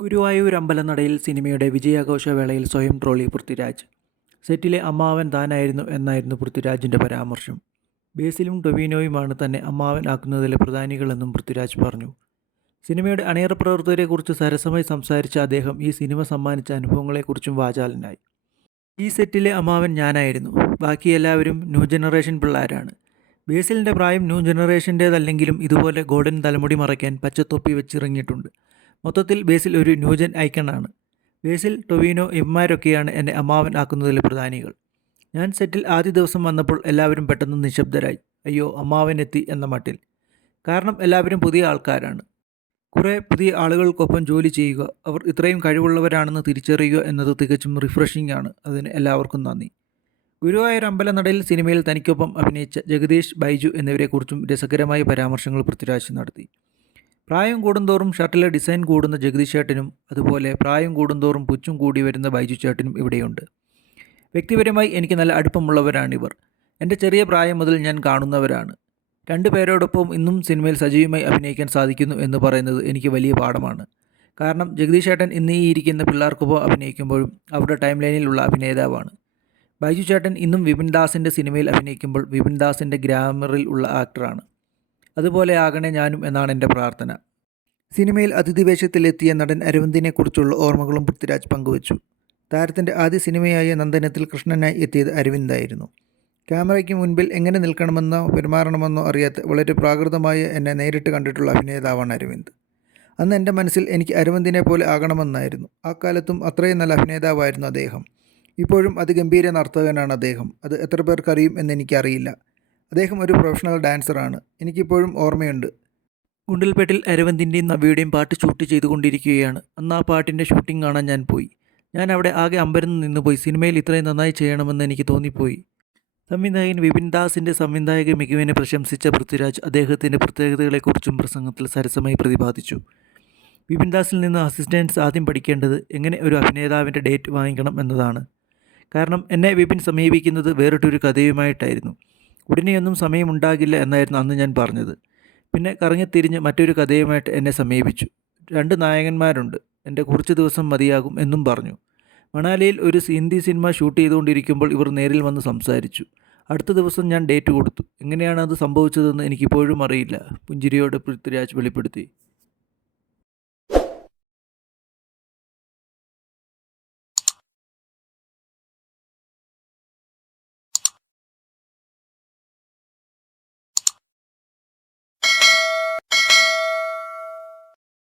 ഗുരുവായൂർ അമ്പലനടയിൽ സിനിമയുടെ വിജയാഘോഷവേളയിൽ സ്വയം ട്രോളി പൃഥ്വിരാജ്. സെറ്റിലെ അമ്മാവൻ താനായിരുന്നു എന്നായിരുന്നു പൃഥ്വിരാജിന്റെ പരാമർശം. ബേസിലും ടൊവിനോയുമാണ് തന്നെ അമ്മാവൻ ആക്കുന്നതിലെ പ്രധാനികളെന്നും പൃഥ്വിരാജ് പറഞ്ഞു. സിനിമയുടെ അണിയറ പ്രവർത്തകരെക്കുറിച്ച് സരസമായി സംസാരിച്ച അദ്ദേഹം ഈ സിനിമ സമ്മാനിച്ച അനുഭവങ്ങളെക്കുറിച്ചും വാചാലനായി. ഈ സെറ്റിലെ അമ്മാവൻ ഞാനായിരുന്നു. ബാക്കി എല്ലാവരും ന്യൂ ജനറേഷൻ പിള്ളേരാണ്. ബേസിലിന്റെ പ്രായം ന്യൂ ജനറേഷന്റേതല്ലെങ്കിലും ഇതുപോലെ ഗോൾഡൻ തലമുടി മറയ്ക്കാൻ പച്ചത്തൊപ്പി വെച്ചിറങ്ങിയിട്ടുണ്ട്. മൊത്തത്തിൽ ബേസിൽ ഒരു ന്യൂജൻ ഐക്കണാണ്. ബേസിൽ ടൊവിനോ ഇവന്മാരൊക്കെയാണ് എന്നെ അമ്മാവൻ ആക്കുന്നതിലെ പ്രധാനികൾ. ഞാൻ സെറ്റിൽ ആദ്യ ദിവസം വന്നപ്പോൾ എല്ലാവരും പെട്ടെന്ന് നിശബ്ദരായി. അയ്യോ അമ്മാവൻ എത്തി എന്ന മട്ടിൽ. കാരണം എല്ലാവരും പുതിയ ആൾക്കാരാണ്. കുറേ പുതിയ ആളുകൾക്കൊപ്പം ജോലി ചെയ്യുക അവർ ഇത്രയും കഴിവുള്ളവരാണെന്ന് തിരിച്ചറിയുക എന്നത് തികച്ചും റിഫ്രഷിംഗ് ആണ്. അതിന് എല്ലാവർക്കും നന്ദി. ഗുരുവായൂർ അമ്പലനടയിൽ സിനിമയിൽ തനിക്കൊപ്പം അഭിനയിച്ച ജഗദീഷ് ബൈജു എന്നിവരെക്കുറിച്ചും രസകരമായ പരാമർശങ്ങൾ പൃഥ്വിരാജ് നടത്തി. പ്രായം കൂടുന്തോറും ഷർട്ടിലെ ഡിസൈൻ കൂടുന്ന ജഗദീഷ് ചേട്ടനും അതുപോലെ പ്രായം കൂടുന്തോറും പുച്ചും കൂടി വരുന്ന ബൈജു ചേട്ടനും ഇവിടെയുണ്ട്. വ്യക്തിപരമായി എനിക്ക് നല്ല അടുപ്പമുള്ളവരാണിവർ. എന്റെ ചെറിയ പ്രായം മുതൽ ഞാൻ കാണുന്നവരാണ്. രണ്ടു പേരോടൊപ്പം ഇന്നും സിനിമയിൽ സജീവമായി അഭിനയിക്കാൻ സാധിക്കുന്നു എന്ന് പറയുന്നത് എനിക്ക് വലിയ പാഠമാണ്. കാരണം ജഗദീഷ് ചേട്ടൻ ഇന്ന് ഇരിക്കുന്ന പിള്ളേർക്കൊപ്പം അഭിനയിക്കുമ്പോഴും അവരുടെ ടൈം ലൈനിലുള്ള അഭിനേതാവാണ്. ബൈജു ചേട്ടൻ ഇന്നും വിപിൻ ദാസിന്റെ സിനിമയിൽ അഭിനയിക്കുമ്പോൾ വിപിൻ ദാസിന്റെ ഗ്രാമറിൽ ഉള്ള ആക്ടറാണ്. അതുപോലെ ആകണേ ഞാനും എന്നാണ് എന്റെ പ്രാർത്ഥന. സിനിമയിൽ അതിഥിവേഷത്തിലെത്തിയ നടൻ അരവിന്ദിനെക്കുറിച്ചുള്ള ഓർമ്മകളും പൃഥ്വിരാജ് പങ്കുവച്ചു. താരത്തിന്റെ ആദ്യ സിനിമയായ നന്ദനത്തിൽ കൃഷ്ണനായി എത്തിയത് അരവിന്ദായിരുന്നു. ക്യാമറയ്ക്ക് മുൻപിൽ എങ്ങനെ നിൽക്കണമെന്നോ പെരുമാറണമെന്നോ അറിയാത്ത വളരെ പ്രാകൃതമായ എന്നെ നേരിട്ട് കണ്ടിട്ടുള്ള അഭിനേതാവാണ് അരവിന്ദ്. അന്ന് എന്റെ മനസ്സിൽ എനിക്ക് അരവിന്ദിനെ പോലെ ആകണമെന്നായിരുന്നു. ആ കാലത്തും അത്രയും നല്ല അഭിനേതാവായിരുന്നു അദ്ദേഹം. ഇപ്പോഴും അതിഗംഭീര നർത്തകനാണ് അദ്ദേഹം. അത് എത്ര പേർക്കറിയും എന്നെനിക്കറിയില്ല അദ്ദേഹം ഒരു പ്രൊഫഷണൽ ഡാൻസറാണ് എനിക്കിപ്പോഴും ഓർമ്മയുണ്ട്. ഗുണ്ടൽപേട്ടിൽ അരവിന്ദിന്റെയും നവിയുടെയും പാട്ട് ഷൂട്ട് ചെയ്തുകൊണ്ടിരിക്കുകയാണ്. അന്ന് ആ പാട്ടിന്റെ ഷൂട്ടിംഗ് കാണാൻ ഞാൻ പോയി. ഞാൻ അവിടെ ആകെ അമ്പരന്ന് നിന്നുപോയി. സിനിമയിൽ ഇത്രയും നന്നായി ചെയ്യണമെന്ന് എനിക്ക് തോന്നിപ്പോയി. സംവിധായകൻ വിപിൻ ദാസിന്റെ സംവിധായക മികവിനെ പ്രശംസിച്ച പൃഥ്വിരാജ് അദ്ദേഹത്തിന്റെ പ്രത്യേകതകളെക്കുറിച്ചും പ്രസംഗത്തിൽ സരസമായി പ്രതിപാദിച്ചു. വിപിൻ ദാസിൽ നിന്ന് അസിസ്റ്റൻസ് ആദ്യം പഠിക്കേണ്ടത് എങ്ങനെ ഒരു അഭിനേതാവിന്റെ ഡേറ്റ് വാങ്ങിക്കണം എന്നതാണ്. കാരണം എന്നെ വിപിൻ സമീപിക്കുന്നത് വേറിട്ടൊരു കഥയുമായിട്ടായിരുന്നു. ഉടനെയൊന്നും സമയമുണ്ടാകില്ല എന്നായിരുന്നു അന്ന് ഞാൻ പറഞ്ഞത്. പിന്നെ കറങ്ങിത്തിരിഞ്ഞ് മറ്റൊരു കഥയുമായിട്ട് എന്നെ സമീപിച്ചു. രണ്ട് നായകന്മാരുണ്ട്. എന്റെ കുറച്ച് ദിവസം മതിയാകും എന്നും പറഞ്ഞു. മണാലിയിൽ ഒരു ഹിന്ദി സിനിമ ഷൂട്ട് ചെയ്തുകൊണ്ടിരിക്കുമ്പോൾ ഇവർ നേരിൽ വന്ന് സംസാരിച്ചു. അടുത്ത ദിവസം ഞാൻ ഡേറ്റ് കൊടുത്തു. എങ്ങനെയാണ് അത് സംഭവിച്ചതെന്ന് എനിക്കിപ്പോഴും അറിയില്ല. പുഞ്ചിരിയോട് പൃഥ്വിരാജ് വെളിപ്പെടുത്തി.